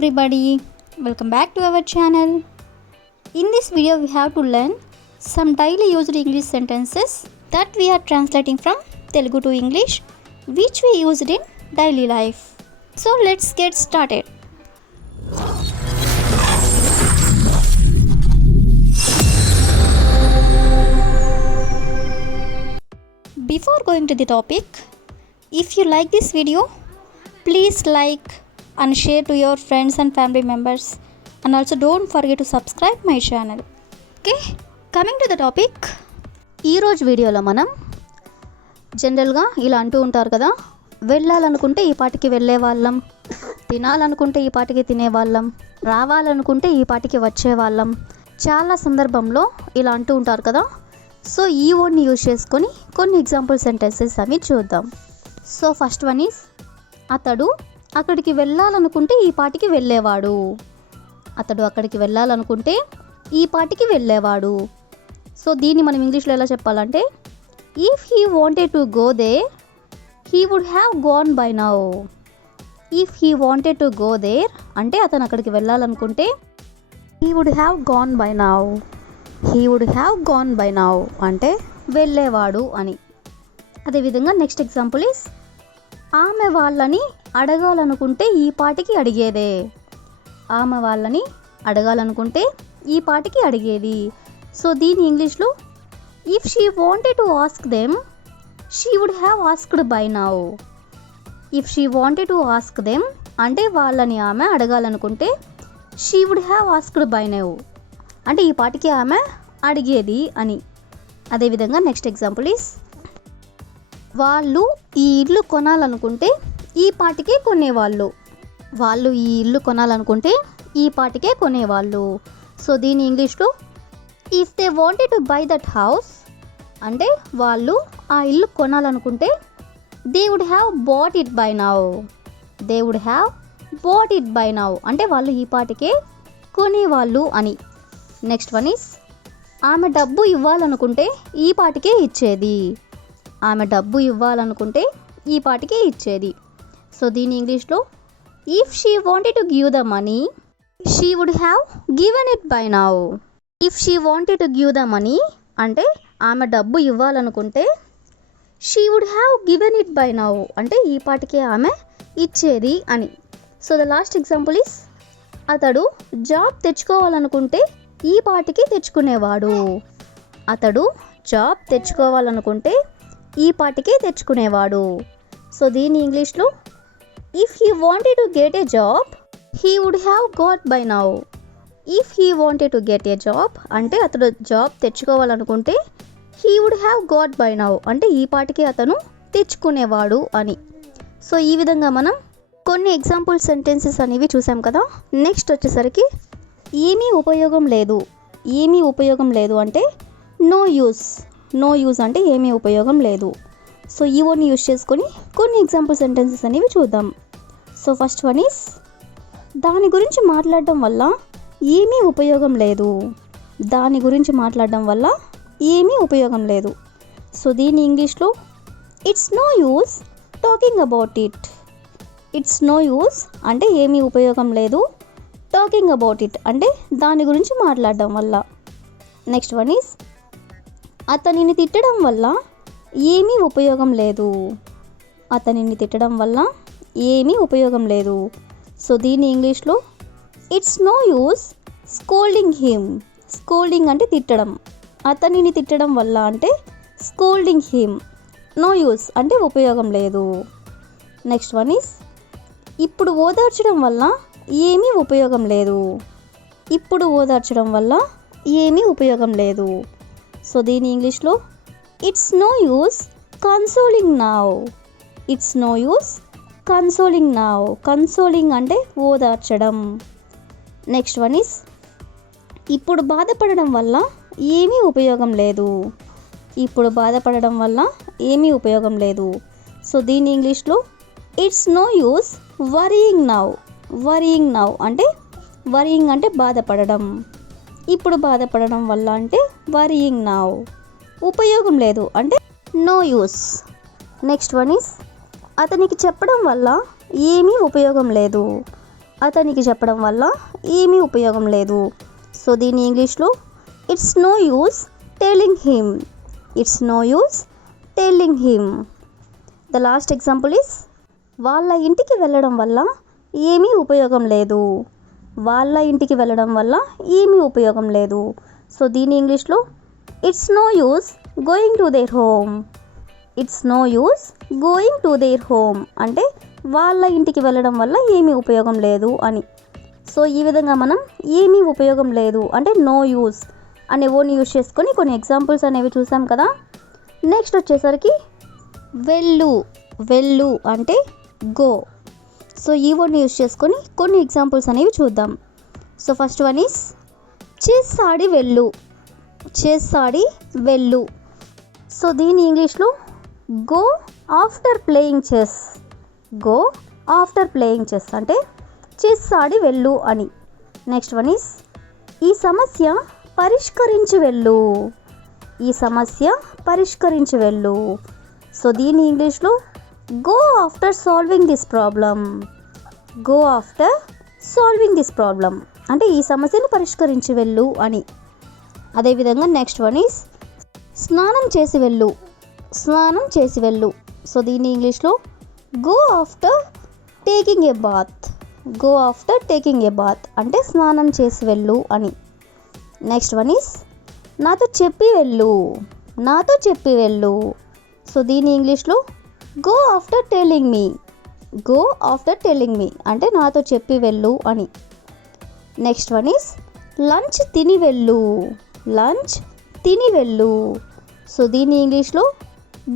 everybody, welcome back to our channel. In this video we have to learn some daily used English sentences that we are translating from Telugu to English which we used in daily life. So let's get started. Before going to the topic, if you like this video, please like and share to your friends and family members, and also don't forget to subscribe my channel. Okay, coming to the topic, ఈ రోజు వీడియోలో మనం జనరల్గా ఇలా అంటూ ఉంటారు కదా, వెళ్ళాలనుకుంటే ఈ పాటికి వెళ్ళే వాళ్ళం, తినాలనుకుంటే ఈ పాటికి తినేవాళ్ళం, రావాలనుకుంటే ఈ పాటికి వచ్చేవాళ్ళం. చాలా సందర్భంలో ఇలా అంటూ ఉంటారు కదా. సో ఈ వర్డ్ని యూజ్ చేసుకొని కొన్ని ఎగ్జాంపుల్ సెంటెన్సెస్ అవి చూద్దాం. సో ఫస్ట్ వన్ ఈస్, అతడు అక్కడికి వెళ్ళాలనుకుంటే ఈ పాటికి వెళ్ళేవాడు. అతడు అక్కడికి వెళ్ళాలనుకుంటే ఈ పాటికి వెళ్ళేవాడు. సో దీన్ని మనం ఇంగ్లీష్లో ఎలా చెప్పాలంటే, if he wanted to go there he would have gone by now. If he wanted to go there అంటే అతను అక్కడికి వెళ్ళాలనుకుంటే he would have gone by now. He would have gone by now అంటే వెళ్ళేవాడు అని. అదేవిధంగా నెక్స్ట్ ఎగ్జాంపుల్ ఈస్, ఆమె వాళ్ళని అడగాలనుకుంటే ఈ పాటికి అడిగేదే. ఆమె వాళ్ళని అడగాలనుకుంటే ఈ పాటికి అడిగేది. సో దీని ఇంగ్లీష్లో, if she wanted to ask them she would have asked by now. If she wanted to ask them అంటే వాళ్ళని ఆమె అడగాలనుకుంటే she would have asked by now అంటే ఈ పాటికి ఆమె అడిగేది అని. అదేవిధంగా నెక్స్ట్ ఎగ్జాంపుల్ ఈస్, వాళ్ళు ఈ ఇల్లు కొనాలనుకుంటే ఈ పాటికే కొనేవాళ్ళు. వాళ్ళు ఈ ఇల్లు కొనాలనుకుంటే ఈ పాటికే కొనేవాళ్ళు. సో దీని ఇంగ్లీష్లో, if they wanted to buy that house అంటే వాళ్ళు ఆ ఇల్లు కొనాలనుకుంటే they would have bought it by now. They would have bought it by now అంటే వాళ్ళు ఈ పాటికే కొనేవాళ్ళు అని. నెక్స్ట్ వన్ ఈస్, ఆమె డబ్బు ఇవ్వాలనుకుంటే ఈ పాటికే ఇచ్చేది. ఆమె డబ్బు ఇవ్వాలనుకుంటే ఈ పాటికే ఇచ్చేది. సో దీని ఇంగ్లీష్లో, if she wanted to give the money she would have given it by now. If she wanted to give the money అంటే ఆమె డబ్బు ఇవ్వాలనుకుంటే she would have given it by now అంటే ఈ పాటికే ఆమె ఇచ్చేది అని. So the last example is, అతడు జాబ్ తెచ్చుకోవాలనుకుంటే ఈ పాటికి తెచ్చుకునేవాడు. అతడు జాబ్ తెచ్చుకోవాలనుకుంటే ఈ పాటికి తెచ్చుకునేవాడు. సో దీని ఇంగ్లీష్లో, if he wanted to get a job he would have got by now. If he wanted to get a job అంటే అతడు జాబ్ తెచ్చుకోవాలనుకుంటే he would have got by now అంటే ఈ పాటికి అతను తెచ్చుకునేవాడు అని. సో ఈ విధంగా మనం కొన్ని ఎగ్జాంపుల్ సెంటెన్సెస్ అనేవి చూసాం కదా. నెక్స్ట్ వచ్చేసరికి ఏమీ ఉపయోగం లేదు. ఏమీ ఉపయోగం లేదు అంటే నో యూస్. నో యూస్ అంటే ఏమీ ఉపయోగం లేదు. సో ఈ వర్డ్ని యూస్ చేసుకొని కొన్ని ఎగ్జాంపుల్ సెంటెన్సెస్ అనేవి చూద్దాం. సో ఫస్ట్ వన్ ఈస్, దాని గురించి మాట్లాడడం వల్ల ఏమీ ఉపయోగం లేదు. దాని గురించి మాట్లాడడం వల్ల ఏమీ ఉపయోగం లేదు. సో దీని ఇంగ్లీష్లో, it's no use talking about it. It's no use అంటే ఏమీ ఉపయోగం లేదు. టాకింగ్ అబౌట్ ఇట్ అంటే దాని గురించి మాట్లాడడం వల్ల. నెక్స్ట్ వన్ ఈస్, అతనిని తిట్టడం వల్ల ఏమీ ఉపయోగం లేదు. అతనిని తిట్టడం వల్ల ఏమీ ఉపయోగం లేదు. సో దీని ఇంగ్లీష్లో, it's no use scolding him. Scolding అంటే తిట్టడం. అతనిని తిట్టడం వల్ల అంటే స్కోల్డింగ్ హిమ్. నో యూస్ అంటే ఉపయోగం లేదు. నెక్స్ట్ వన్ ఈస్, ఇప్పుడు ఓదార్చడం వల్ల ఏమీ ఉపయోగం లేదు. ఇప్పుడు ఓదార్చడం వల్ల ఏమీ ఉపయోగం లేదు. సో దీని ఇంగ్లీష్లో, it's no use consoling now. It's no use consoling now. Consoling అంటే ఓదార్చడం. నెక్స్ట్ వన్ ఈస్, ఇప్పుడు బాధపడడం వల్ల ఏమీ ఉపయోగం లేదు. ఇప్పుడు బాధపడడం వల్ల ఏమీ ఉపయోగం లేదు. సో దీని ఇంగ్లీష్లో, it's no use worrying now. Worrying now అంటే వరీయింగ్ అంటే బాధపడడం. ఇప్పుడు బాధపడడం వల్ల అంటే వరీయింగ్ నౌ. ఉపయోగం లేదు అంటే no use. Next one is, అతనికి చెప్పడం వల్ల ఏమీ ఉపయోగం లేదు. అతనికి చెప్పడం వల్ల ఏమీ ఉపయోగం లేదు. సో దీని ఇంగ్లీష్లో it's no use telling him. It's no use telling him. The last example is వాళ్ళ ఇంటికి వెళ్ళడం వల్ల ఏమీ ఉపయోగం లేదు. వాళ్ళ ఇంటికి వెళ్ళడం వల్ల ఏమీ ఉపయోగం లేదు. సో దీని ఇంగ్లీష్లో it's no use going to their home. It's no use going to their home అంటే వాళ్ళ ఇంటికి వెళ్ళడం వల్ల ఏమీ ఉపయోగం లేదు అని. సో ఈ విధంగా మనం ఏమీ ఉపయోగం లేదు అంటే నో యూస్ అనే వర్డ్ని యూజ్ చేసుకొని కొన్ని ఎగ్జాంపుల్స్ అనేవి చూసాం కదా. నెక్స్ట్ వచ్చేసరికి వెళ్ళు. వెళ్ళు అంటే గో. సో ఈ వర్డ్ని యూజ్ చేసుకొని కొన్ని ఎగ్జాంపుల్స్ అనేవి చూద్దాం. So first one is chess ఆడి వెళ్ళు. చెస్ ఆడి వెళ్ళు. సో దీని ఇంగ్లీష్లో go after playing chess. Go after playing chess అంటే చెస్ ఆడి వెళ్ళు అని. నెక్స్ట్ వన్ ఈస్ ఈ సమస్య పరిష్కరించి వెళ్ళు. ఈ సమస్య పరిష్కరించి వెళ్ళు. సో దీని ఇంగ్లీష్లో go after solving this problem. Go after solving this problem అంటే ఈ సమస్యను పరిష్కరించి వెళ్ళు అని. అదేవిధంగా నెక్స్ట్ వన్ ఈస్ స్నానం చేసి వెళ్ళు. స్నానం చేసి వెళ్ళు. సో దీని ఇంగ్లీష్లో go after taking a bath. Go after taking a bath అంటే స్నానం చేసి వెళ్ళు అని. నెక్స్ట్ వన్ ఈస్ నాతో చెప్పి వెళ్ళు. నాతో చెప్పి వెళ్ళు. సో దీని ఇంగ్లీష్లో go after telling me. Go after telling me అంటే నాతో చెప్పి వెళ్ళు అని. నెక్స్ట్ వన్ ఈస్ లంచ్ తిని వెళ్ళు. లంచ్ తిని వెళ్ళు. సో దీని ఇంగ్లీష్లో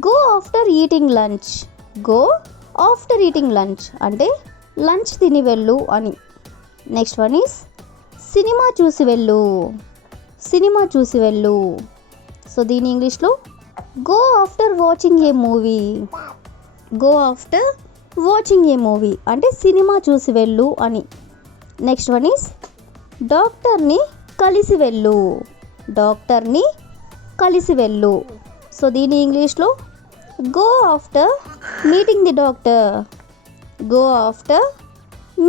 go after eating lunch. Go after eating lunch అంటే లంచ్ తిని వెళ్ళు అని. నెక్స్ట్ వన్ ఈస్ సినిమా చూసి వెళ్ళు. సినిమా చూసి వెళ్ళు. సో దీని ఇంగ్లీష్లో go after watching a movie. Go after watching a movie అంటే సినిమా చూసి వెళ్ళు అని. నెక్స్ట్ వన్ ఈస్ డాక్టర్ని కలిసి వెళ్ళు. డాక్టర్ని కలిసి వెళ్ళు. సో దీని ఇంగ్లీష్లో go after meeting the doctor. Go after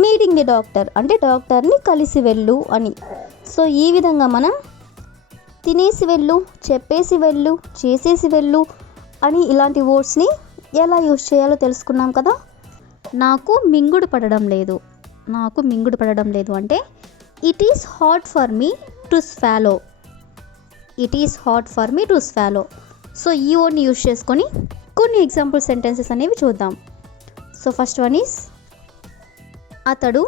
meeting the doctor అంటే డాక్టర్ని కలిసి వెళ్ళు అని. సో ఈ విధంగా మనం తినేసి వెళ్ళు, చెప్పేసి వెళ్ళు, చేసేసి వెళ్ళు అని ఇలాంటి వర్డ్స్ని ఎలా యూజ్ చేయాలో తెలుసుకున్నాం కదా. నాకు మింగుడు పడడం లేదు. నాకు మింగుడు పడడం లేదు అంటే it is hard for me to swallow. It is hard for me to swallow. So ఈ వర్డ్ని యూజ్ చేసుకొని కొన్ని ఎగ్జాంపుల్ సెంటెన్సెస్ అనేవి చూద్దాం. సో ఫస్ట్ వన్ ఈస్ అతడు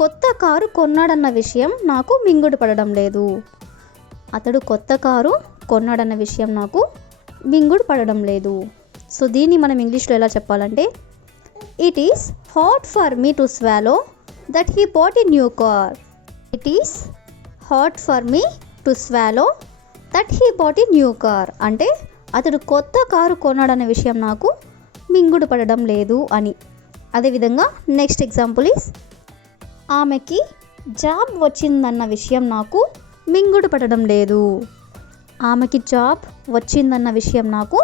కొత్త కారు కొన్నాడన్న విషయం నాకు మింగుడు పడడం లేదు. అతడు కొత్త కారు కొన్నాడన్న విషయం నాకు మింగుడు పడడం లేదు. సో దీన్ని మనం ఇంగ్లీష్లో ఎలా చెప్పాలంటే it is hard for me to swallow that he bought a new car. It is hard for me to swallow that he bought a new car అంటే అతడు కొత్త కారు కొన్నాడన్న విషయం నాకు మింగుడు పడడం లేదు అని. అదేవిధంగా నెక్స్ట్ ఎగ్జాంపుల్ ఈస్ ఆమెకి జాబ్ వచ్చిందన్న విషయం నాకు మింగుడు పడడం లేదు. ఆమెకి జాబ్ వచ్చిందన్న విషయం నాకు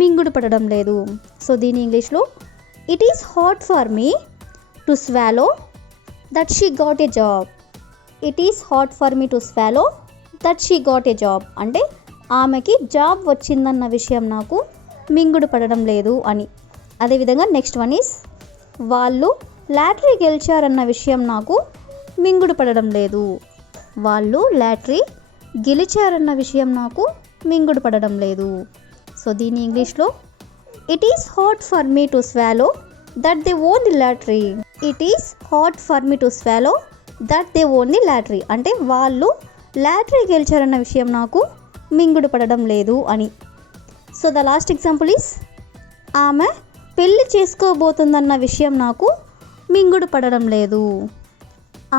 మింగుడు పడడం లేదు. సో దీని ఇంగ్లీష్లో it is hard for me to swallow that she got a job. It is hard for me to swallow that she got a job అంటే ఆమెకి జాబ్ వచ్చిందన్న విషయం నాకు మింగుడు పడడం లేదు అని. అదేవిధంగా నెక్స్ట్ వన్ ఈస్ వాళ్ళు లాటరీ గెలిచారన్న విషయం నాకు మింగుడు పడడం లేదు. వాళ్ళు లాటరీ గెలిచారన్న విషయం నాకు మింగుడు పడడం లేదు. సో దీని ఇంగ్లీష్లో it is hard for me to swallow that they own the lottery. It is hard for me to swallow that they own the lottery అంటే వాళ్ళు లాటరీ గెలిచారన్న విషయం నాకు మింగుడు పడడం లేదు అని. So the last example is ఆమె పెళ్లి చేసుకోబోతుందన్న విషయం నాకు మింగుడు పడడం లేదు.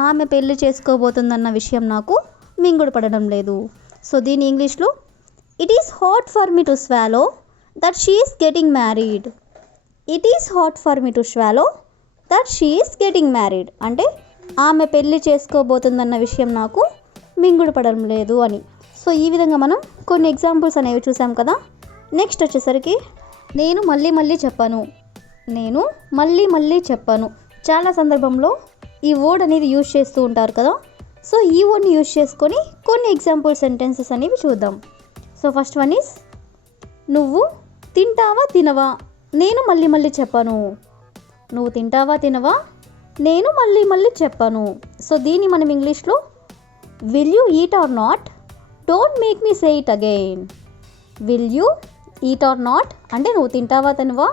ఆమె పెళ్లి చేసుకోబోతుందన్న విషయం నాకు మింగుడు పడడం లేదు. సో దీని ఇంగ్లీష్లో it is hard for me to swallow that she is getting married. It is hard for me to swallow that she is getting married అంటే ఆమె పెళ్లి చేసుకోబోతుందన్న విషయం నాకు మింగుడు పడడం లేదు అని. సో ఈ విధంగా మనం కొన్ని ఎగ్జాంపుల్స్ అనేవి చూసాం కదా. నెక్స్ట్ వచ్చేసరికి నేను మళ్ళీ మళ్ళీ చెప్పాను. నేను మళ్ళీ మళ్ళీ చెప్పాను. చాలా సందర్భంలో ఈ వర్డ్ అనేది యూజ్ చేస్తూ ఉంటారు కదా. సో ఈ వర్డ్ని యూజ్ చేసుకొని కొన్ని ఎగ్జాంపుల్ సెంటెన్సెస్ అనేవి చూద్దాం. సో ఫస్ట్ వన్ ఈజ్ నువ్వు తింటావా తినవా నేను మళ్ళీ మళ్ళీ చెప్పను. నువ్వు తింటావా తినవా నేను మళ్ళీ మళ్ళీ చెప్పను. సో దీన్ని మనం ఇంగ్లీష్లో will you eat or not, don't make me say it again. Will you eat or not అంటే నువ్వు తింటావా తినవా,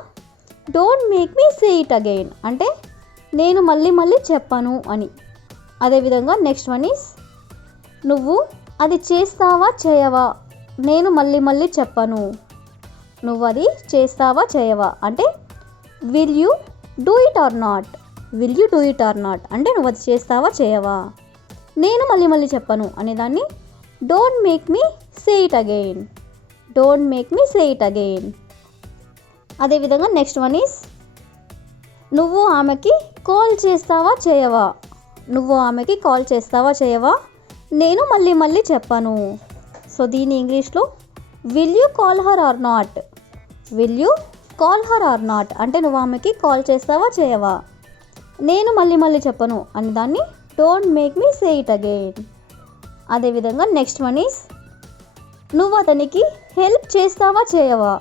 don't make me say it again అంటే నేను మళ్ళీ మళ్ళీ చెప్పను అని. అదేవిధంగా నెక్స్ట్ వన్ ఈస్ నువ్వు అది చేస్తావా చేయవా నేను మళ్ళీ మళ్ళీ చెప్పను. నువ్వు అది చేస్తావా చేయవా అంటే will you do it or not, will you do it or not అంటే నువ్వు అది చేస్తావా చేయవా. నేను మళ్ళీ మళ్ళీ చెప్పను అనేదాన్ని don't make me say it again, don't make me say it again. అదేవిధంగా నెక్స్ట్ వన్ ఈస్ నువ్వు ఆమెకి కాల్ చేస్తావా చేయవా, నువ్వు ఆమెకి కాల్ చేస్తావా చేయవా నేను మళ్ళీ మళ్ళీ చెప్పను. సో దీని ఇంగ్లీష్లో will you call her or not, will you call her or not అంటే నువ్వు ఆమెకి కాల్ చేస్తావా చేయవా, నేను మళ్ళీ మళ్ళీ చెప్పను అని దాన్ని don't make me say it again. అదేవిధంగా నెక్స్ట్ వన్ ఈస్ నువ్వు అతనికి హెల్ప్ చేస్తావా చేయవా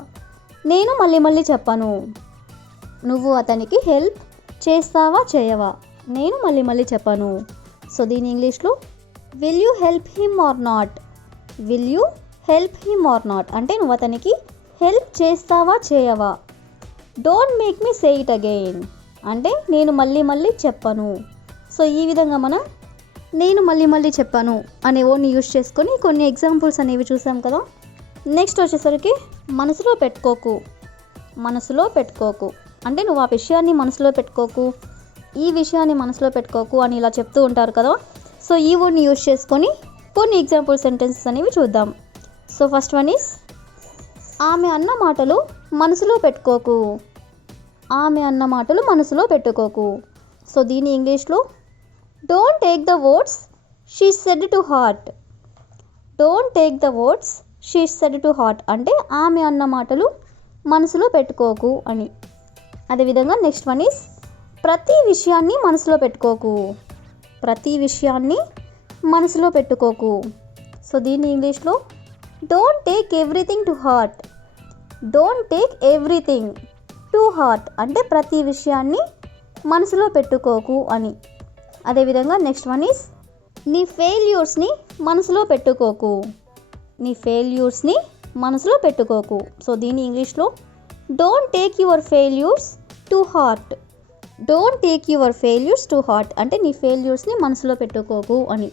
నేను మళ్ళీ మళ్ళీ చెప్పను. నువ్వు అతనికి హెల్ప్ చేస్తావా చేయవా నేను మళ్ళీ మళ్ళీ చెప్పను. సో దీని ఇంగ్లీష్లో will you help him or not, will you help him or not అంటే నువ్వు అతనికి హెల్ప్ చేస్తావా చేయవా, don't make me say it again అంటే నేను మళ్ళీ మళ్ళీ చెప్పను. సో ఈ విధంగా మనం నేను మళ్ళీ మళ్ళీ చెప్పాను అనే వర్డ్ని యూజ్ చేసుకొని కొన్ని ఎగ్జాంపుల్స్ అనేవి చూసాం కదా. నెక్స్ట్ వచ్చేసరికి మనసులో పెట్టుకోకు, మనసులో పెట్టుకోకు అంటే నువ్వు ఆ విషయాన్ని మనసులో పెట్టుకోకు, ఈ విషయాన్ని మనసులో పెట్టుకోకు అని ఇలా చెప్తూ ఉంటారు కదా. సో ఈ వర్డ్ని యూజ్ చేసుకొని కొన్ని ఎగ్జాంపుల్ సెంటెన్సెస్ అనేవి చూద్దాం. సో ఫస్ట్ వన్ ఈస్ ఆమె అన్న మాటలు మనసులో పెట్టుకోకు, ఆమె అన్న మాటలు మనసులో పెట్టుకోకు. సో దీని ఇంగ్లీష్లో don't take the words she said to heart, don't take the words she said to heart అంటే ఆమె అన్న మాటలు మనసులో పెట్టుకోకు అని. అదేవిధంగా నెక్స్ట్ వన్ ఈస్ ప్రతి విషయాన్ని మనసులో పెట్టుకోకు, ప్రతి విషయాన్ని మనసులో పెట్టుకోకు. సో దీన్ని ఇంగ్లీష్లో don't take everything to heart, don't take everything to heart అంటే ప్రతి విషయాన్ని మనసులో పెట్టుకోకు అని. అదేవిధంగా నెక్స్ట్ వన్ ఈస్ నీ ఫెయిల్యూర్స్ని మనసులో పెట్టుకోకు, నీ ఫెయిల్యూర్స్ని మనసులో పెట్టుకోకు. సో దీని ఇంగ్లీష్లో don't take your failures to heart, don't take your failures to heart అంటే నీ ఫెయిల్యూర్స్ని మనసులో పెట్టుకోకు అని.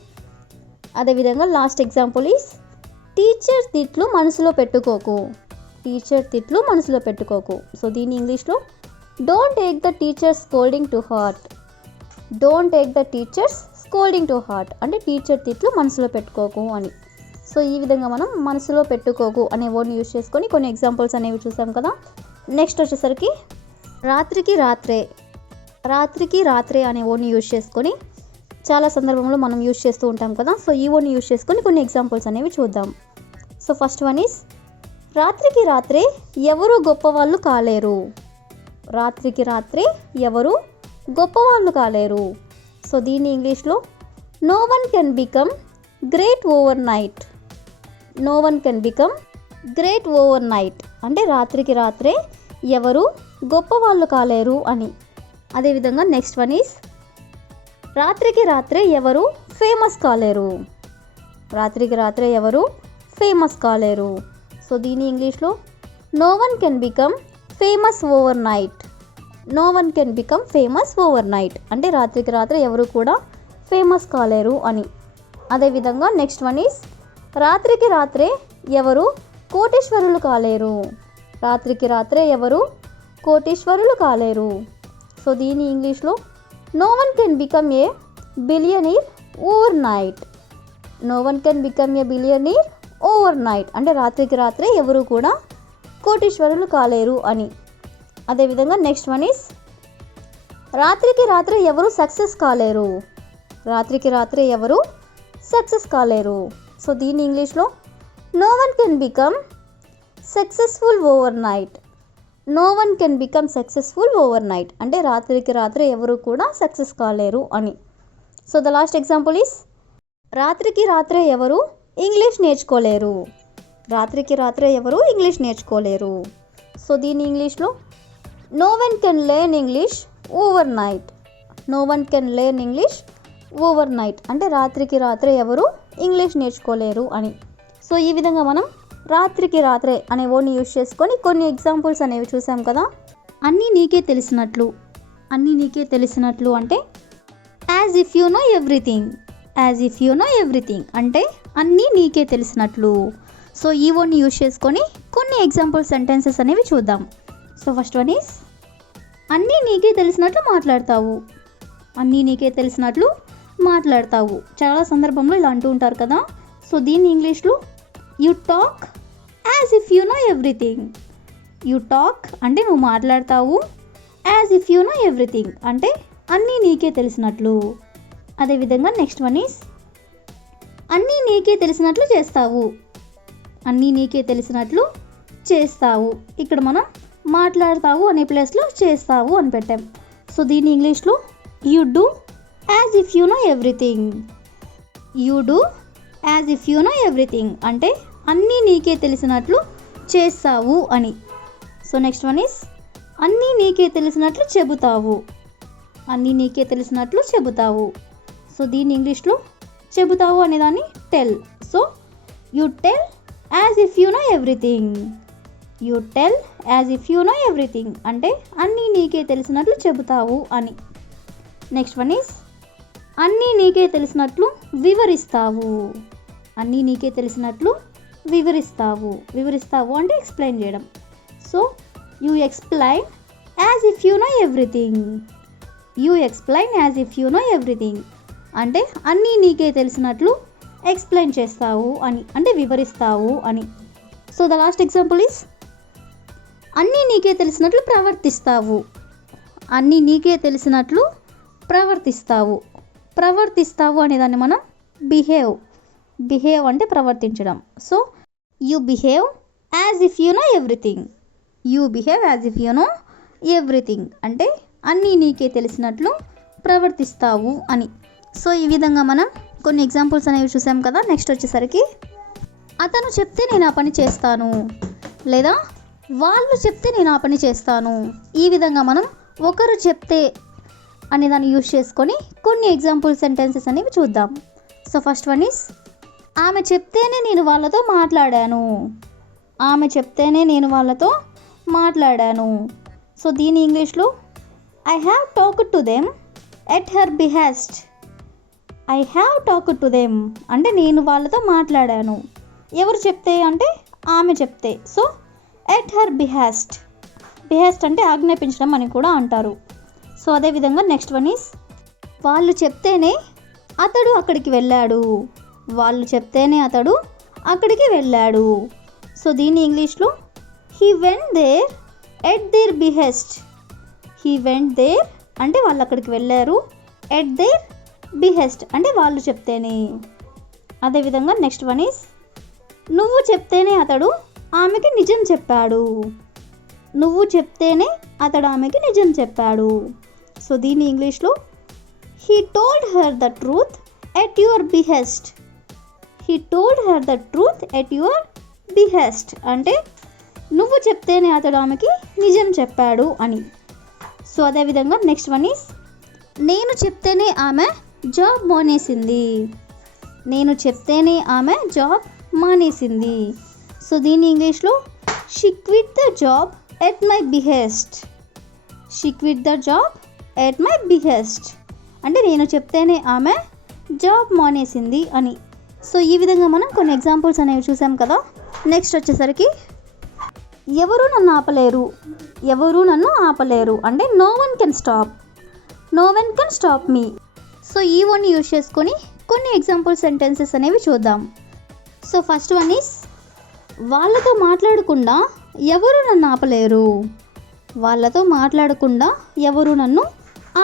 అదేవిధంగా లాస్ట్ ఎగ్జాంపుల్ ఈస్ టీచర్ తిట్లు మనసులో పెట్టుకోకు, టీచర్ తిట్లు మనసులో పెట్టుకోకు. సో దీని ఇంగ్లీష్లో don't take the teachers scolding to heart, don't take the teachers scolding to heart అంటే టీచర్ తిట్లు మనసులో పెట్టుకోకు అని. సో ఈ విధంగా మనం మనసులో పెట్టుకోకు అనే వర్డ్ని యూజ్ చేసుకొని కొన్ని ఎగ్జాంపుల్స్ అనేవి చూసాం కదా. నెక్స్ట్ వచ్చేసరికి రాత్రికి రాత్రే, రాత్రికి రాత్రే అనే వర్డ్ని యూజ్ చేసుకొని చాలా సందర్భంలో మనం యూజ్ చేస్తూ ఉంటాం కదా. సో ఈ వర్డ్ని యూజ్ చేసుకొని కొన్ని ఎగ్జాంపుల్స్ అనేవి చూద్దాం. సో ఫస్ట్ వన్ ఈస్ రాత్రికి రాత్రే ఎవరు గొప్పవాళ్ళు కాలేరు, రాత్రికి రాత్రే ఎవరు గొప్పవాళ్ళు కాలేరు. సో దీన్ని ఇంగ్లీష్లో no one can become great overnight, no one can become great overnight అంటే రాత్రికి రాత్రే ఎవరు గొప్పవాళ్ళు కాలేరు అని. అదేవిధంగా నెక్స్ట్ వన్ ఈస్ రాత్రికి రాత్రే ఎవరు ఫేమస్ కాలేరు, రాత్రికి రాత్రే ఎవరు ఫేమస్ కాలేరు. సో దీని ఇంగ్లీష్లో no one can become famous overnight, no one can become famous overnight అంటే రాత్రికి రాత్రే ఎవరు కూడా ఫేమస్ కాలేరు అని. అదేవిధంగా నెక్స్ట్ వన్ ఈస్ రాత్రికి రాత్రే ఎవరు కోటీశ్వరులు కాలేరు, రాత్రికి రాత్రే ఎవరు కోటీశ్వరులు కాలేరు. సో దీని ఇంగ్లీష్లో no one can become a billionaire overnight, no one can become a billionaire overnight అంటే రాత్రికి రాత్రే ఎవరు కూడా కోటీశ్వరులు కాలేరు అని. అదేవిధంగా నెక్స్ట్ వన్ ఈస్ రాత్రికి రాత్రే ఎవరు సక్సెస్ కాలేరు, రాత్రికి రాత్రే ఎవరు సక్సెస్ కాలేరు. సో దీని ఇంగ్లీష్లో no one can become successful overnight, no one can become successful overnight అంటే రాత్రికి రాత్రే ఎవరు కూడా సక్సెస్ కాలేరు అని. So the last example is రాత్రికి రాత్రే ఎవరు ఇంగ్లీష్ నేర్చుకోలేరు. రాత్రికి రాత్రే ఎవరు ఇంగ్లీష్ నేర్చుకోలేరు. సో దీని ఇంగ్లీష్లో no one can learn English overnight. No one can learn English overnight అంటే రాత్రికి రాత్రే ఎవరు ఇంగ్లీష్ నేర్చుకోలేరు అని. సో ఈ విధంగా మనం రాత్రికి రాత్రే అనే వర్డ్ని యూజ్ చేసుకొని కొన్ని ఎగ్జాంపుల్స్ అనేవి చూసాం కదా. అన్నీ నీకే తెలిసినట్లు. అన్నీ నీకే తెలిసినట్లు అంటే as if you know everything. As if you know everything అంటే అన్నీ నీకే తెలిసినట్లు. సో ఈ వర్డ్ని యూజ్ చేసుకొని కొన్ని ఎగ్జాంపుల్ సెంటెన్సెస్ అనేవి చూద్దాం. సో ఫస్ట్ వన్ ఈస్ అన్నీ నీకే తెలిసినట్లు మాట్లాడతావు. అన్నీ నీకే తెలిసినట్లు మాట్లాడతావు. చాలా సందర్భంలో ఇలా అంటూ ఉంటారు కదా. సో దీన్ని ఇంగ్లీష్లో you talk as if you know everything. You talk అంటే నువ్వు మాట్లాడతావు. As if you know everything అంటే అన్నీ నీకే తెలిసినట్లు. అదేవిధంగా నెక్స్ట్ వన్ ఈస్ అన్నీ నీకే తెలిసినట్లు చేస్తావు. అన్నీ నీకే తెలిసినట్లు చేస్తావు. ఇక్కడ మనం మాట్లాడతావు అనే ప్లేస్లో చేస్తావు అని పెట్టాం. సో దీని ఇంగ్లీష్లో you do as if you know everything. You do as if you know everything అంటే అన్నీ నీకే తెలిసినట్లు చేస్తావు అని. సో నెక్స్ట్ వన్ ఈస్ అన్నీ నీకే తెలిసినట్లు చెబుతావు. అన్నీ నీకే తెలిసినట్లు చెబుతావు. సో దీని ఇంగ్లీష్లో చెబుతావు అనేదాన్ని tell. So you tell as if you know everything. You tell as if you know everything అంటే అన్నీ నీకే తెలిసినట్లు చెబుతావు అని. నెక్స్ట్ వన్ ఈస్ అన్నీ నీకే తెలిసినట్లు వివరిస్తావు. అన్నీ నీకే తెలిసినట్లు వివరిస్తావు. వివరిస్తావు అంటే ఎక్స్ప్లెయిన్ చేయడం. So you explain as if you know everything. You explain as if you know everything అంటే అన్నీ నీకే తెలిసినట్లు ఎక్స్ప్లెయిన్ చేస్తావు అని అంటే వివరిస్తావు అని. So the last example is అన్నీ నీకే తెలిసినట్లు ప్రవర్తిస్తావు. అన్నీ నీకే తెలిసినట్లు ప్రవర్తిస్తావు. ప్రవర్తిస్తావు అనేదాన్ని మనం బిహేవ్. బిహేవ్ అంటే ప్రవర్తించడం. So you behave as if you know everything. You behave as if you know everything అంటే అన్నీ నీకే తెలిసినట్లు ప్రవర్తిస్తావు అని. సో ఈ విధంగా మనం కొన్ని ఎగ్జాంపుల్స్ అనేవి చూసాం కదా. నెక్స్ట్ వచ్చేసరికి అతను చెప్తే నేను ఆ పని చేస్తాను లేదా వాళ్ళు చెప్తే నేను ఆ పని చేస్తాను. ఈ విధంగా మనం ఒకరు చెప్తే అనే దాన్ని యూజ్ చేసుకొని కొన్ని ఎగ్జాంపుల్ సెంటెన్సెస్ అనేవి చూద్దాం. సో ఫస్ట్ వన్ ఈస్ ఆమె చెప్తేనే నేను వాళ్ళతో మాట్లాడాను. ఆమె చెప్తేనే నేను వాళ్ళతో మాట్లాడాను. సో దీని ఇంగ్లీష్లో I have talked to them at her behest. I have talked to them అంటే నేను వాళ్ళతో మాట్లాడాను. ఎవరు చెప్తే అంటే ఆమె చెప్తే. So at her behest. Behest అంటే ఆజ్ఞాపించడం అని కూడా అంటారు. సో అదేవిధంగా నెక్స్ట్ వన్ ఈస్ వాళ్ళు చెప్తేనే అతడు అక్కడికి వెళ్ళాడు. వాళ్ళు చెప్తేనే అతడు అక్కడికి వెళ్ళాడు. సో దీని ఇంగ్లీష్లో he went there at their behest. He went there అంటే వాళ్ళు అక్కడికి వెళ్ళారు. ఎట్ దేర్ బిహెస్ట్ అంటే వాళ్ళు చెప్తేనే. అదేవిధంగా నెక్స్ట్ వన్ ఈస్ నువ్వు చెప్తేనే అతడు ఆమెకి నిజం చెప్పాడు. నువ్వు చెప్తేనే అతడు ఆమెకి నిజం చెప్పాడు. సో దీని ఇంగ్లీష్లో he told her the truth at your behest. He told her the truth at your behest అంటే నువ్వు చెప్తేనే అతడు ఆమెకి నిజం చెప్పాడు అని. సో అదేవిధంగా నెక్స్ట్ వన్ ఈస్ నేను చెప్తేనే ఆమె జాబ్ మానేసింది. నేను చెప్తేనే ఆమె జాబ్ మానేసింది. సో దీని ఇంగ్లీష్లో she quit the job at my behest. She quit the job at my behest అంటే నేను చెప్తేనే ఆమె జాబ్ మానేసింది అని. సో ఈ విధంగా మనం కొన్ని ఎగ్జాంపుల్స్ అనేవి చూసాం కదా. నెక్స్ట్ వచ్చేసరికి ఎవరు నన్ను ఆపలేరు. ఎవరు నన్ను ఆపలేరు అంటే no one can stop. No one can stop me. So ఈ వన్ యూజ్ చేసుకొని కొన్ని ఎగ్జాంపుల్ సెంటెన్సెస్ అనేవి చూద్దాం. సో ఫస్ట్ వన్ ఈస్ వాళ్ళతో మాట్లాడకుండా ఎవరు నన్ను ఆపలేరు. వాళ్ళతో మాట్లాడకుండా ఎవరు నన్ను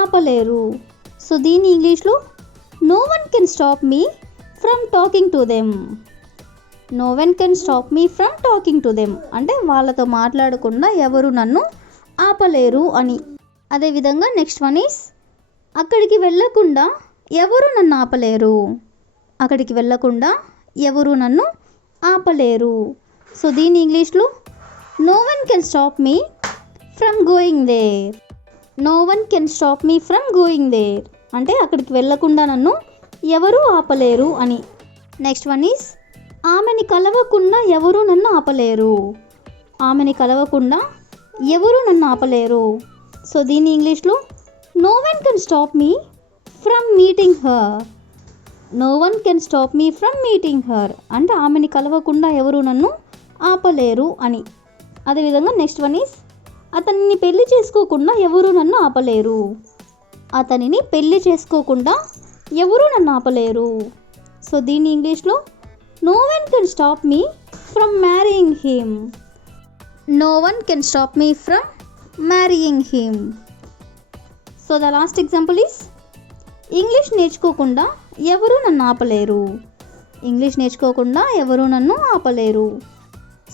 ఆపలేరు. సో దీని ఇంగ్లీష్లో no one can stop me from talking to them. No one can stop me from talking to them అంటే వాళ్ళతో మాట్లాడకుండా ఎవరు నన్ను ఆపలేరు అని. అదేవిధంగా నెక్స్ట్ వన్ ఈస్ అక్కడికి వెళ్ళకుండా ఎవరు నన్ను ఆపలేరు. అక్కడికి వెళ్ళకుండా ఎవరు నన్ను ఆపలేరు. సో దీని ఇంగ్లీష్లో no one can stop me from going there. No one can stop me from going there అంటే అక్కడికి వెళ్ళకుండా నన్ను ఎవరు ఆపలేరు అని. నెక్స్ట్ వన్ ఈస్ ఆమెని కలవకుండా ఎవరు నన్ను ఆపలేరు. ఆమెని కలవకుండా ఎవరు నన్ను ఆపలేరు. సో దీని ఇంగ్లీష్లో no one can stop me from meeting her. No one can stop me from meeting her అంటే ఆమెని కలవకుండా ఎవరు నన్ను ఆపలేరు అని. అదేవిధంగా నెక్స్ట్ వన్ ఈస్ అతనిని పెళ్లి చేసుకోకుండా ఎవరు నన్ను ఆపలేరు. అతనిని పెళ్లి చేసుకోకుండా ఎవరు నన్ను ఆపలేరు. సో దీని ఇంగ్లీష్లో no one can stop me from marrying him. No one can stop me from marrying him. So the last example is English నేర్చుకోకుండా ఎవరు నన్ను ఆపలేరు. ఇంగ్లీష్ నేర్చుకోకుండా ఎవరు నన్ను ఆపలేరు.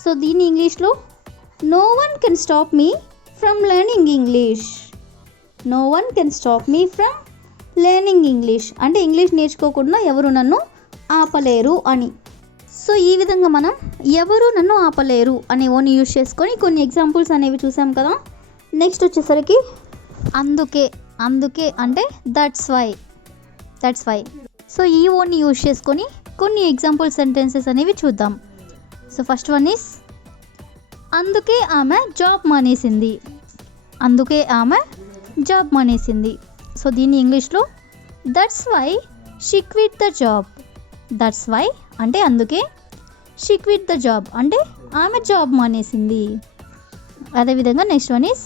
సో దీని ఇంగ్లీష్లో no one can stop me from learning English. No one can stop me from learning English అంటే ఇంగ్లీష్ నేర్చుకోకుండా ఎవరు నన్ను ఆపలేరు అని. సో ఈ విధంగా మనం ఎవరు నన్ను ఆపలేరు అనే ఓన్ యూజ్ చేసుకొని కొన్ని ఎగ్జాంపుల్స్ అనేవి చూసాం కదా. నెక్స్ట్ వచ్చేసరికి అందుకే. అందుకే అంటే దట్స్ వై. సో ఈ ఓన్ని యూజ్ చేసుకొని కొన్ని ఎగ్జాంపుల్ సెంటెన్సెస్ అనేవి చూద్దాం. సో ఫస్ట్ వన్ ఈస్ అందుకే ఆమె జాబ్ మానేసింది. అందుకే ఆమె జాబ్ మానేసింది. సో దీన్ని ఇంగ్లీష్లో that's why she quit the job. That's why అంటే అందుకే, షీ క్విట్ ద జాబ్ అంటే ఆమె జాబ్ మానేసింది. అదేవిధంగా నెక్స్ట్ వన్ ఈస్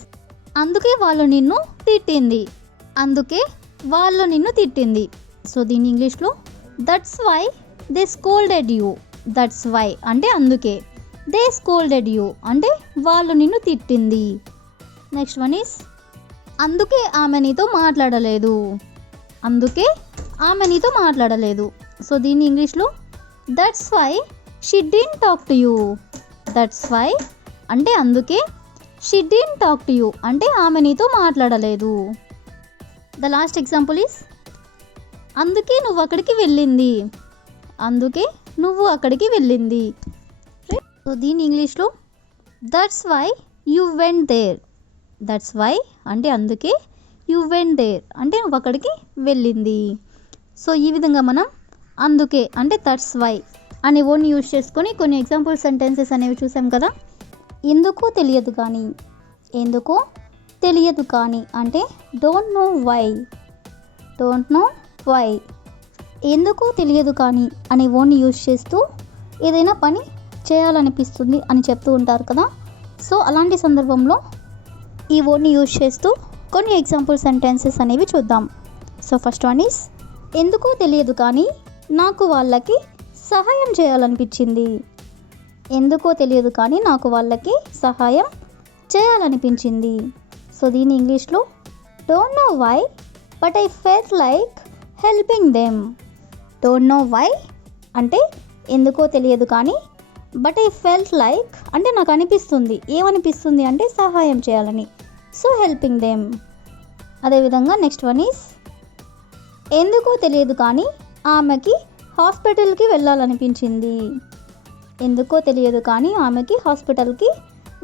అందుకే వాళ్ళు నిన్ను తిట్టింది. అందుకే వాళ్ళు నిన్ను తిట్టింది. సో దీని ఇంగ్లీష్లో that's why they scolded you. That's why అంటే అందుకే, దే స్కోల్డెడ్ యూ అంటే వాళ్ళు నిన్ను తిట్టింది. నెక్స్ట్ వన్ ఈస్ అందుకే ఆమె నీతో మాట్లాడలేదు. అందుకే ఆమె నీతో మాట్లాడలేదు. సో దీన్ని ఇంగ్లీష్లో that's why she didn't talk to you. That's why అంటే అందుకే, she didn't talk to you అంటే ఆమె నీతో మాట్లాడలేదు. ద లాస్ట్ ఎగ్జాంపుల్ ఈస్ అందుకే నువ్వు అక్కడికి వెళ్ళింది. అందుకే నువ్వు అక్కడికి వెళ్ళింది. సో దీని ఇంగ్లీష్లో that's why you went there. That's why అంటే అందుకే, యూ వెంట్ దేర్ అంటే నువ్వు అక్కడికి వెళ్ళింది. సో ఈ విధంగా మనం అందుకే అంటే దట్స్ వై అనే ఓన్ యూజ్ చేసుకొని కొన్ని ఎగ్జాంపుల్ సెంటెన్సెస్ అనేవి చూసాం కదా. ఎందుకో తెలియదు కానీ. ఎందుకో తెలియదు కానీ అంటే don't know why. Don't know why. ఎందుకో తెలియదు కానీ అనే ఓన్ యూజ్ చేస్తూ ఏదైనా పని చేయాలనిపిస్తుంది అని చెప్తూ ఉంటారు కదా. సో అలాంటి సందర్భంలో ఈ ఓన్ని యూజ్ చేస్తూ కొన్ని ఎగ్జాంపుల్ సెంటెన్సెస్ అనేవి చూద్దాం. సో ఫస్ట్ వన్ ఈస్ ఎందుకో తెలియదు కానీ నాకు వాళ్ళకి సహాయం చేయాలనిపించింది. ఎందుకో తెలియదు కానీ నాకు వాళ్ళకి సహాయం చేయాలనిపించింది. సో దీని ఇంగ్లీష్లో don't know why but I felt like helping them. Don't know why అంటే ఎందుకో తెలియదు కానీ, బట్ ఐ ఫెల్ట్ లైక్ అంటే నాకు అనిపిస్తుంది. ఏమనిపిస్తుంది అంటే సహాయం చేయాలని. So helping them. అదేవిధంగా నెక్స్ట్ వన్ ఈస్ ఎందుకో తెలియదు కానీ ఆమెకి హాస్పిటల్కి వెళ్ళాలనిపించింది. ఎందుకో తెలియదు కానీ ఆమెకి హాస్పిటల్కి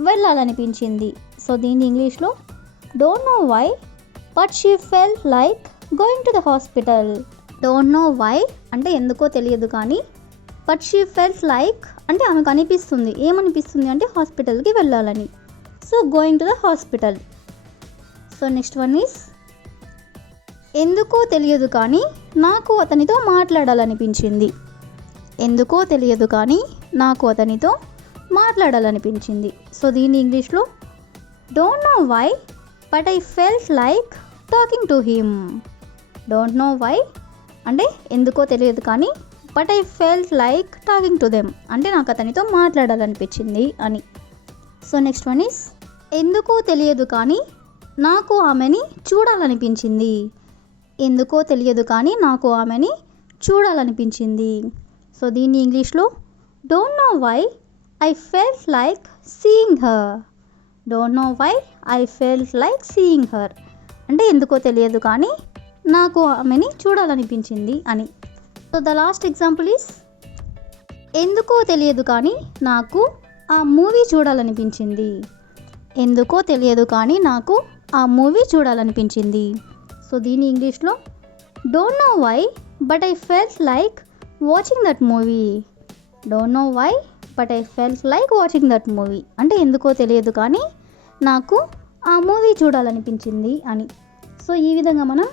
వెళ్ళాలనిపించింది. సో దీని ఇంగ్లీష్లో don't know why but she felt like going to the hospital. Don't know why అంటే ఎందుకో తెలియదు కానీ, బట్ షీ ఫెల్ట్ లైక్ అంటే ఆమెకు అనిపిస్తుంది. ఏమనిపిస్తుంది అంటే హాస్పిటల్కి వెళ్ళాలని. So going to the hospital. So next one is ఎందుకో తెలియదు కానీ నాకు అతనితో మాట్లాడాలనిపించింది. ఎందుకో తెలియదు కానీ నాకు అతనితో మాట్లాడాలనిపించింది. సో దీని ఇంగ్లీష్లో don't know why but I felt like talking to him. Don't know why అంటే ఎందుకో తెలియదు కానీ, but I felt like talking to them అంటే నాకు అతనితో మాట్లాడాలనిపించింది అని. సో నెక్స్ట్ వన్ ఈస్ ఎందుకో తెలియదు కానీ నాకు ఆమెని చూడాలనిపించింది. ఎందుకో తెలియదు కానీ నాకు ఆమెని చూడాలనిపించింది. సో దీన్ని ఇంగ్లీష్లో don't know why I felt like seeing her. Don't know why I felt like seeing her అంటే ఎందుకో తెలియదు కానీ నాకు ఆమెని చూడాలనిపించింది అని. So the last example is ఎందుకో తెలియదు కానీ నాకు ఆ మూవీ చూడాలనిపించింది. ఎందుకో తెలియదు కానీ నాకు ఆ మూవీ చూడాలనిపించింది. సో దీని ఇంగ్లీష్లో don't know why but I felt like watching that movie. Don't know why but I felt like watching that movie అంటే ఎందుకో తెలియదు కానీ నాకు ఆ మూవీ చూడాలనిపించింది అని. సో ఈ విధంగా మనం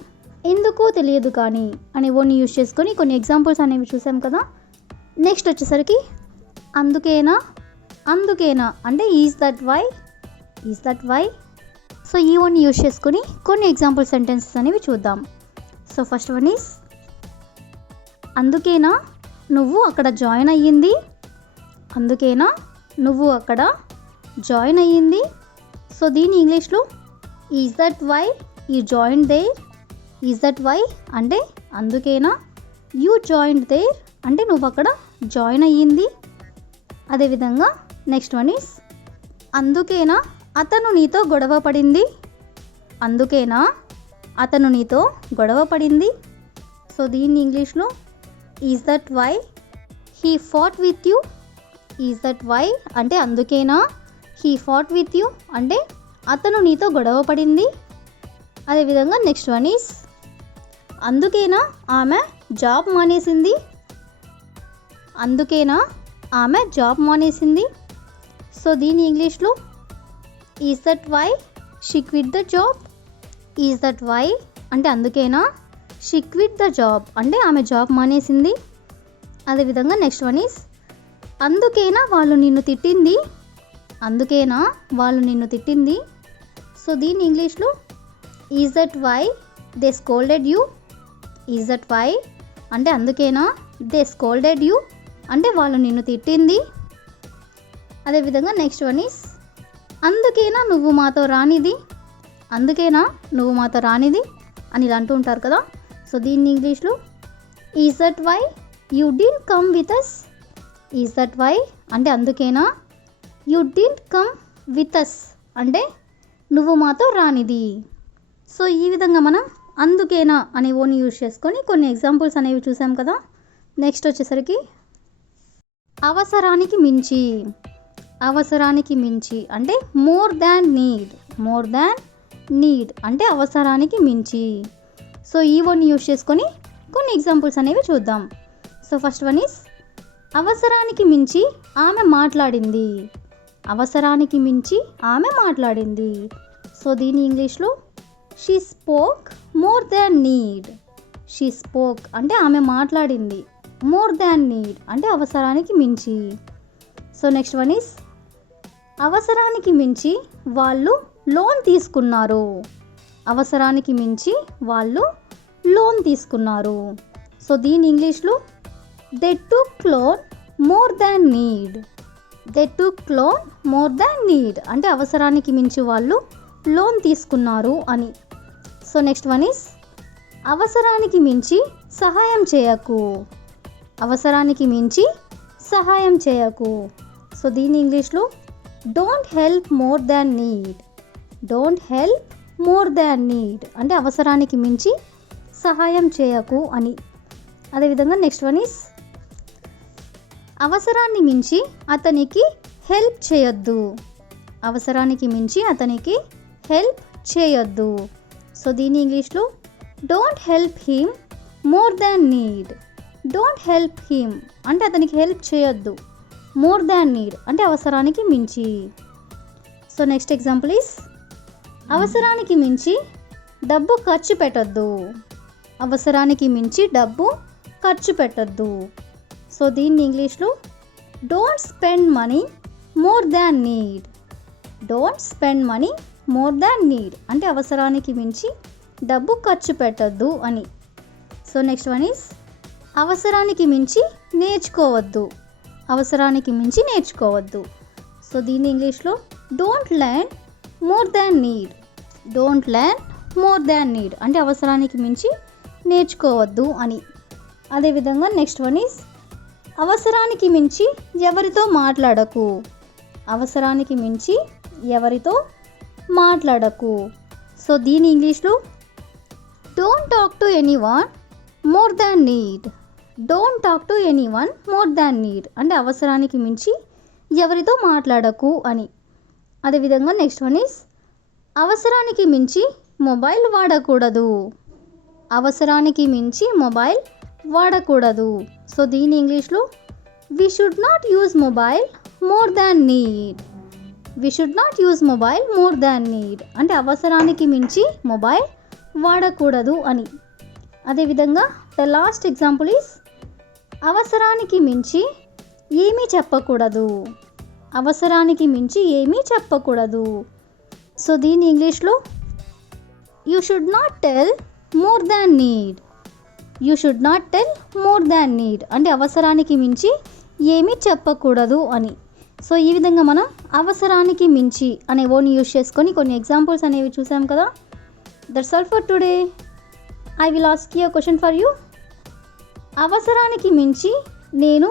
ఎందుకో తెలియదు కానీ అనే వర్డ్ని యూజ్ చేసుకొని కొన్ని ఎగ్జాంపుల్స్ అనేవి చూసాం కదా. నెక్స్ట్ వచ్చేసరికి అందుకేనా. అందుకేనా అంటే is that why. Is that why. So ఈ వర్డ్ని యూజ్ చేసుకొని కొన్ని ఎగ్జాంపుల్ సెంటెన్సెస్ అనేవి చూద్దాం. సో ఫస్ట్ వన్ ఈజ్ అందుకేనా నువ్వు అక్కడ జాయిన్ అయ్యింది. అందుకేనా నువ్వు అక్కడ జాయిన్ అయ్యింది. సో దీని ఇంగ్లీష్లో is that why you join there. Is that why అంటే అందుకేనా. యూ జాయిన్ దేర్ అంటే నువ్వు అక్కడ జాయిన్ అయ్యింది. అదేవిధంగా నెక్స్ట్ వన్ ఈస్ అందుకేనా అతను నీతో గొడవ పడింది. అందుకేనా అతను నీతో గొడవ పడింది. సో దీన్ని ఇంగ్లీష్లో is that why he fought with you. Is that why అంటే అందుకేనా. హీ ఫాట్ విత్ యూ అంటే అతను నీతో గొడవ పడింది. అదేవిధంగా నెక్స్ట్ వన్ ఈస్ అందుకేనా ఆమె జాబ్ మానేసింది. అందుకేనా ఆమె జాబ్ మానేసింది. సో దీని ఇంగ్లీష్లో is that why she quit the job. Is that why అంటే అందుకేనా. షీ క్విట్ ద జాబ్ అంటే ఆమె జాబ్ మానేసింది. అదేవిధంగా నెక్స్ట్ వన్ ఈస్ అందుకేనా వాళ్ళు నిన్ను తిట్టింది. అందుకేనా వాళ్ళు నిన్ను తిట్టింది. సో దీని ఇంగ్లీష్లో is that why they scolded you. Is that why అంటే అందుకేనా. దే స్కోల్డెడ్ యూ అంటే వాళ్ళు నిన్ను తిట్టింది. అదేవిధంగా నెక్స్ట్ వన్ ఈస్ అందుకేనా నువ్వు మాతో రానిది. అందుకేనా నువ్వు మాతో రానిది అని ఇలా అంటూ ఉంటారు కదా. సో దీన్ని ఇంగ్లీష్లో is that why you didn't come with us. Is that why అంటే అందుకేనా. You didn't come with us అంటే నువ్వు మాతో రానిది. సో ఈ విధంగా మనం అందుకేనా అనే ఓని యూజ్ చేసుకొని కొన్ని ఎగ్జాంపుల్స్ అనేవి చూసాం కదా. నెక్స్ట్ వచ్చేసరికి అవసరానికి మించి. అవసరానికి మించి అంటే more than need. More than need అంటే అవసరానికి మించి. సో ఈ వర్డ్ని యూజ్ చేసుకొని కొన్ని ఎగ్జాంపుల్స్ అనేవి చూద్దాం. సో ఫస్ట్ వన్ ఈస్ అవసరానికి మించి ఆమె మాట్లాడింది. అవసరానికి మించి ఆమె మాట్లాడింది. సో దీని ఇంగ్లీష్లో she spoke more than need. She spoke అంటే ఆమె మాట్లాడింది. మోర్ దాన్ నీడ్ అంటే అవసరానికి మించి. సో నెక్స్ట్ వన్ ఈస్ అవసరానికి మించి వాళ్ళు లోన్ తీసుకున్నారు. అవసరానికి మించి వాళ్ళు లోన్ తీసుకున్నారు. సో దీని ఇంగ్లీష్లో they took loan more than need. They took loan more than need అంటే అవసరానికి మించి వాళ్ళు లోన్ తీసుకున్నారు అని. సో నెక్స్ట్ వన్ ఈస్ అవసరానికి మించి సహాయం చేయకు. అవసరానికి మించి సహాయం చేయకు. సో దీని ఇంగ్లీష్లో don't help more than need. Don't help more than need అంటే అవసరానికి మించి సహాయం చేయకు అని. అదేవిధంగా నెక్స్ట్ వన్ ఈస్ అవసరాన్ని మించి అతనికి హెల్ప్ చేయొద్దు. అవసరానికి మించి అతనికి హెల్ప్ చేయొద్దు. సో దీని ఇంగ్లీష్లో don't help him more than need. Don't help him అంటే అతనికి హెల్ప్ చేయొద్దు. మోర్ దాన్ నీడ్ అంటే అవసరానికి మించి. సో నెక్స్ట్ ఎగ్జాంపుల్ ఈస్ అవసరానికి మించి డబ్బు ఖర్చు పెట్టొద్దు. అవసరానికి మించి డబ్బు ఖర్చు పెట్టొద్దు. సో దీన్ని ఇంగ్లీష్లో don't spend money more than need. Don't spend money more than need అంటే అవసరానికి మించి డబ్బు ఖర్చు పెట్టొద్దు అని. సో నెక్స్ట్ వన్ ఈస్ అవసరానికి మించి నేర్చుకోవద్దు. అవసరానికి మించి నేర్చుకోవద్దు. సో దీన్ని ఇంగ్లీష్లో don't learn more than need. Don't learn more than need అంటే అవసరానికి మించి నేర్చుకోవద్దు అని. అదేవిధంగా నెక్స్ట్ వన్ ఈస్ అవసరానికి మించి ఎవరితో మాట్లాడకు. అవసరానికి మించి ఎవరితో మాట్లాడకు. సో దీని ఇంగ్లీష్లో don't talk to anyone more than need. Don't talk to anyone more than need అంటే అవసరానికి మించి ఎవరితో మాట్లాడకు అని. అదేవిధంగా నెక్స్ట్ వన్ ఈస్ అవసరానికి మించి మొబైల్ వాడకూడదు. అవసరానికి మించి మొబైల్ వాడకూడదు. సో దీని ఇంగ్లీష్లో we should not use mobile more than need. We should not use mobile more than need అంటే అవసరానికి మించి మొబైల్ వాడకూడదు అని. అదేవిధంగా ద లాస్ట్ ఎగ్జాంపుల్ ఈస్ అవసరానికి మించి ఏమీ చెప్పకూడదు. అవసరానికి మించి ఏమీ చెప్పకూడదు. సో దీని ఇంగ్లీష్లో you should not tell more than need. You should not tell more than need అంటే అవసరానికి మించి ఏమీ చెప్పకూడదు అని. సో ఈ విధంగా మనం అవసరానికి మించి అనే వర్డ్ని యూజ్ చేసుకొని కొన్ని ఎగ్జాంపుల్స్ అనేవి చూసాం కదా. That's all for today. I will ask you question for you. అవసరానికి మించి నేను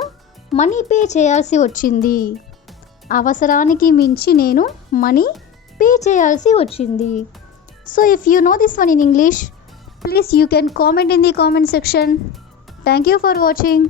మనీ పే చేయాల్సి వచ్చింది. అవసరానికి మించి నేను మనీ పే చేయాల్సి వచ్చింది. So if you know this one in English, please you can comment in the comment section. Thank you for watching.